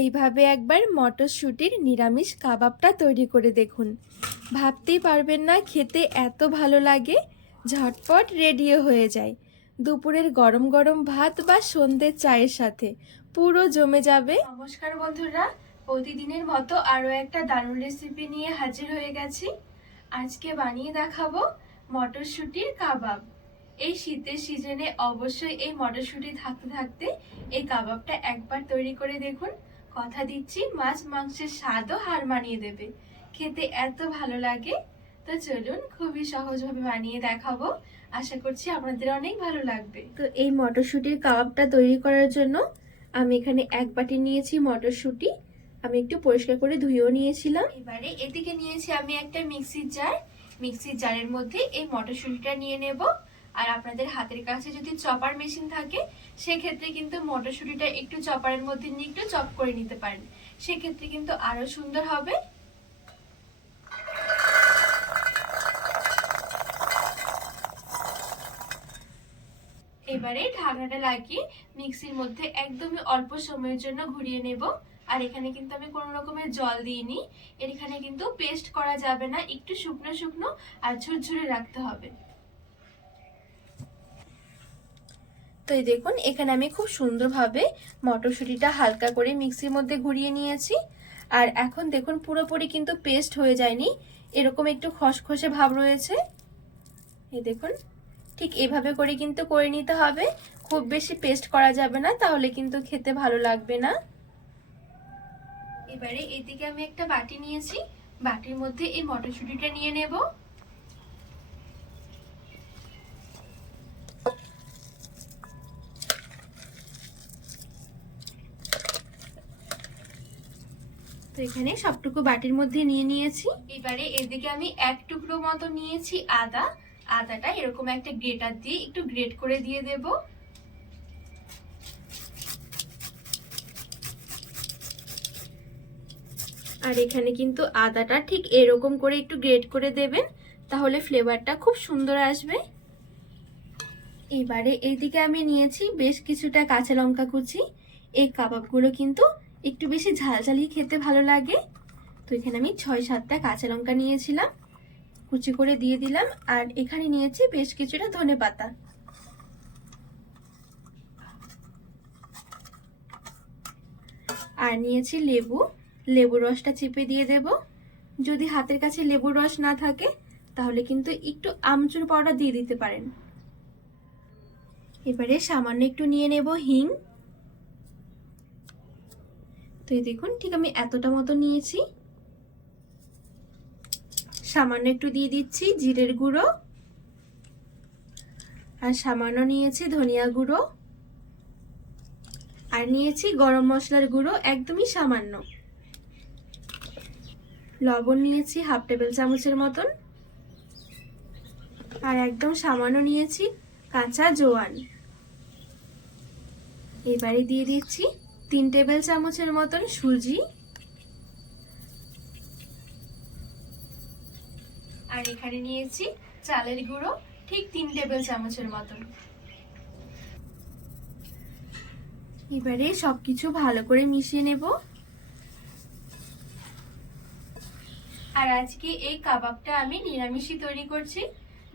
এইভাবে একবার মটরশুঁটির নিরামিষ কাবাবটা তৈরি করে দেখুন। ভাবতেই পারবেন না খেতে এত ভালো লাগে। ঝটপট রেডিও হয়ে যায়। দুপুরের গরম গরম ভাত বা সন্ধ্যের চায়ের সাথে পুরো জমে যাবে। নমস্কার বন্ধুরা, প্রতিদিনের মতো আরও একটা দারুণ রেসিপি নিয়ে হাজির হয়ে গেছি। আজকে বানিয়ে দেখাবো মটরশুঁটির কাবাব। এই শীতের সিজনে অবশ্যই এই মটরশুঁটি থাকতে থাকতে এই কাবাবটা একবার তৈরি করে দেখুন। কথা দিচ্ছি মাছ মাংসের স্বাদও হার মানিয়ে দেবে। খেতে এত ভালো লাগে। তো চলুন খুবই সহজভাবে বানিয়ে দেখাবো। আশা করছি আপনাদের অনেক ভালো লাগবে। তো এই মটরশুঁটির কাবাবটা তৈরি করার জন্য আমি এখানে এক বাটি নিয়েছি মটরশুঁটি। আমি একটু পরিষ্কার করে ধুয়েও নিয়েছিলাম। এবারে এদিকে নিয়েছি আমি একটা মিক্সির জার। মিক্সির জারের মধ্যে এই মটরশুঁটিটা নিয়ে নেব। আর আপনাদের হাতের কাছে যদি চপার মেশিন থাকে, সেক্ষেত্রে কিন্তু মটরশুঁটিটা একটু চপারের মধ্যে নিয়ে একটু চপ করে নিতে পারেন। সেক্ষেত্রে কিন্তু আরও সুন্দর হবে। এবারে ঢাকনাটা লাগিয়ে মিক্সির মধ্যে একদমই অল্প সময়ের জন্য ঘুরিয়ে নেব। আর এখানে কিন্তু আমি কোনো রকমের জল দিইনি। এখানে কিন্তু পেস্ট করা যাবে না, একটু শুকনো শুকনো আর ঝুরঝুরে রাখতে হবে। তো এই দেখুন, এখানে আমি খুব সুন্দরভাবে মটরশুঁটিটা হালকা করে মিক্সির মধ্যে ঘুরিয়ে নিয়েছি। আর এখন দেখুন, পুরোপুরি কিন্তু পেস্ট হয়ে যায়নি। এরকম একটু খসখসে ভাব রয়েছে। এই দেখুন, ঠিক এভাবে করে কিন্তু করে নিতে হবে। খুব বেশি পেস্ট করা যাবে না, তাহলে কিন্তু খেতে ভালো লাগবে না। এবারে এদিকে আমি একটা বাটি নিয়েছি। বাটির মধ্যে এই মটরশুঁটিটা নিয়ে নেব। তো এখানে সবটুকু বাটির মধ্যে নিয়ে নিয়েছি। এবারে এদিকে আমি এক টুকরো মতো নিয়েছি আদা। আদাটা এরকম একটা গ্রেটার দিয়ে একটু গ্রেট করে দিয়ে দেব। আর এখানে কিন্তু আদাটা ঠিক এরকম করে একটু গ্রেট করে দেবেন, তাহলে ফ্লেভারটা খুব সুন্দর আসবে। এবারে এইদিকে আমি নিয়েছি বেশ কিছুটা কাঁচা লঙ্কা কুচি। এই কাবাবগুলো কিন্তু একটু বেশি ঝালঝালি খেতে ভালো লাগে। তো এখানে আমি ছয় সাতটা কাঁচা লঙ্কা নিয়েছিলাম, কুচি করে দিয়ে দিলাম, আর এখানে নিয়েছি বেশ কিছুটা ধনে পাতা। আর নিয়েছি লেবু লেবুর রসটা চিপে দিয়ে দেব। যদি হাতের কাছে লেবুর রস না থাকে, তাহলে কিন্তু একটু আমচুর পাউডার দিয়ে দিতে পারেন। এবারে সামান্য একটু নিয়ে নেব হিং। তো এই দেখুন, ঠিক আমি এতটা মতো নিয়েছি। সামান্য একটু দিয়ে দিচ্ছি জিরের গুঁড়ো। আর সামান্য নিয়েছি ধনিয়া গুঁড়ো। আর নিয়েছি গরম মশলার গুঁড়ো, একদমই সামান্য। লবণ নিয়েছি হাফ টেবিল চামচের মতন। আর একদম সামান্য নিয়েছি কাঁচা জোয়ান। এবারে দিয়ে দিচ্ছি তিন টেবিল চামচের মতন সুজি। আর এখানে নিয়েছি চালের গুঁড়ো, ঠিক তিন টেবিল চামচের মতন। এবারে সবকিছু ভালো করে মিশিয়ে নেব। আর আজকে এই কাবাবটা আমি নিরামিষই তৈরি করছি।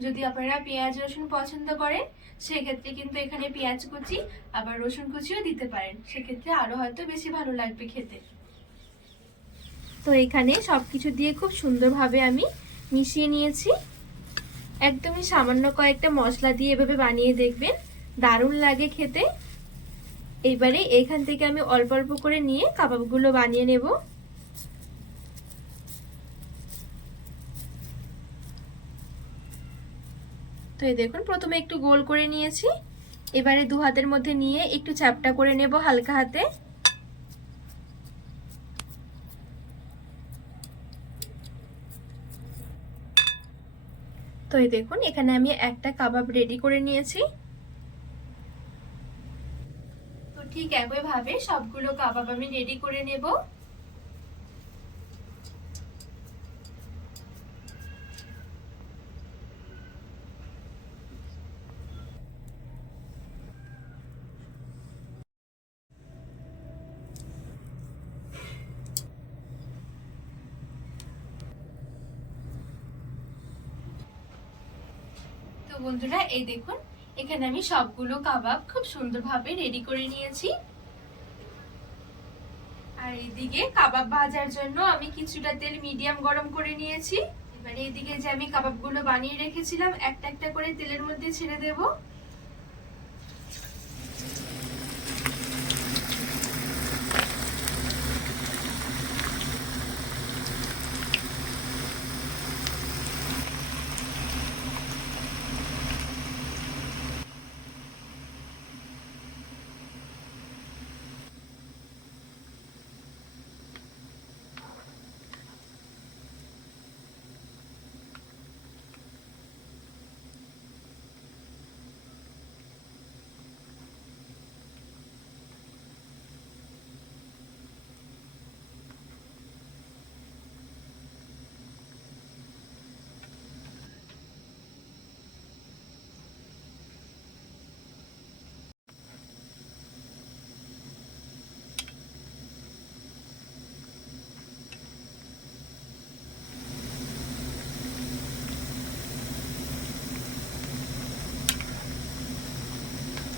যদি আপনারা পেঁয়াজ রসুন পছন্দ করেন সেক্ষেত্রে কিন্তু এখানে পেঁয়াজ কুচি, আবার রসুন কুচিও দিতে পারেন। সেক্ষেত্রে আরও হয়তো বেশি ভালো লাগবে খেতে। তো এখানে সবকিছু দিয়ে খুব সুন্দরভাবে আমি মিশিয়ে নিয়েছি। একদমই সামান্য কয়েকটা মশলা দিয়ে এভাবে বানিয়ে দেখবেন, দারুণ লাগে খেতে। এইবারে এখান থেকে আমি অল্প অল্প করে নিয়ে কাবাবগুলো বানিয়ে নেব। তো এই দেখুন, প্রথমে একটু গোল করে নিয়েছি। এবারে দু হাতের মধ্যে নিয়ে একটু চ্যাপটা করে নেব হালকা হাতে। তো এই দেখুন, এখানে আমি একটা কাবাব রেডি করে নিয়েছি। তো ঠিক একইভাবে সবগুলো কাবাব আমি রেডি করে নেব। তো বন্ধুরা, এই দেখুন, এখানে আমি সবগুলো কাবাব খুব সুন্দরভাবে রেডি করে নিয়েছি। আর এইদিকে কাবাব ভাজার জন্য আমি কিছুটা তেল মিডিয়াম গরম করে নিয়েছি। এবার এইদিকে যে আমি কাবাবগুলো বানিয়ে রেখেছিলাম, একটা একটা করে তেলের মধ্যে ছেড়ে দেব।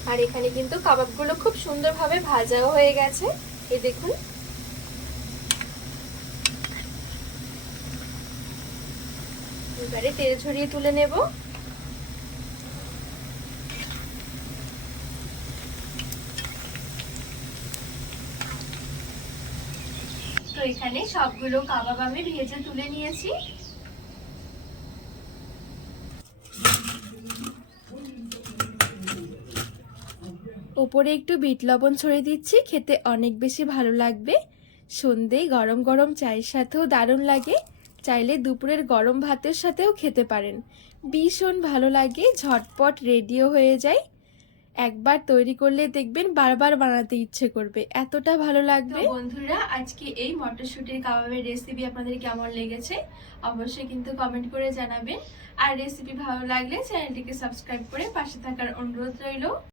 আর এখানে কিন্তু কাবাবগুলো খুব সুন্দরভাবে ভাজাও হয়ে গেছে। এই দেখুন। এবারে তেল ঝরিয়ে তুলে নেব। তো এখানে সবগুলো কাবাব আমি ভেজে তুলে নিয়েছি। ওপরে একটু বিট লবণ ছড়িয়ে দিচ্ছি, খেতে অনেক বেশি ভালো লাগবে। সন্ধেয় গরম গরম চায়ের সাথেও দারুণ লাগে। চাইলে দুপুরের গরম ভাতের সাথেও খেতে পারেন। ভীষণ ভালো লাগে, ঝটপট রেডিও হয়ে যায়। একবার তৈরি করলে দেখবেন বারবার বানাতে ইচ্ছে করবে। এতটা ভালো লাগবে। বন্ধুরা, আজকে এই মটরশুটির কাবাবের রেসিপি আপনাদের কেমন লেগেছে? অবশ্যই কিন্তু কমেন্ট করে জানাবেন। আর রেসিপি ভালো লাগলে চ্যানেলটিকে সাবস্ক্রাইব করে পাশে থাকার অনুরোধ রইল।